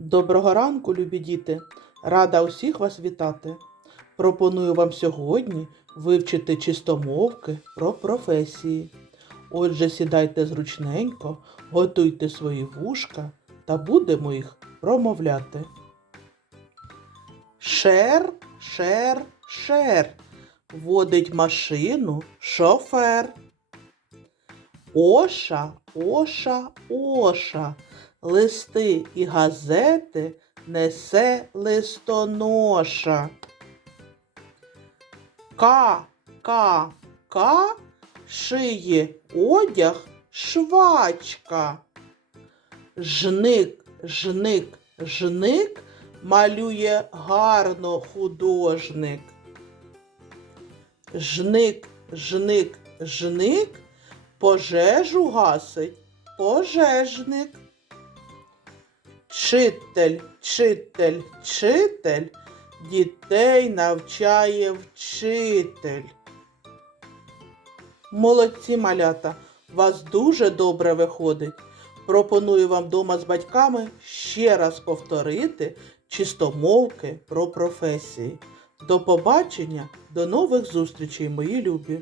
Доброго ранку, любі діти! Рада усіх вас вітати. Пропоную вам сьогодні вивчити чистомовки про професії. Отже, сідайте зручненько, готуйте свої вушка та будемо їх промовляти. Шер, шер, шер. Водить машину шофер. Оша, оша, оша. Листи і газети несе листоноша. Ка, ка, ка шиє одяг швачка. Жник, жник, жник малює гарно художник. Жник, жник, жник пожежу гасить пожежник. Читель, читель, читель, дітей навчає вчитель. Молодці малята, вас дуже добре виходить. Пропоную вам вдома з батьками ще раз повторити чистомовки про професії. До побачення, до нових зустрічей, мої любі!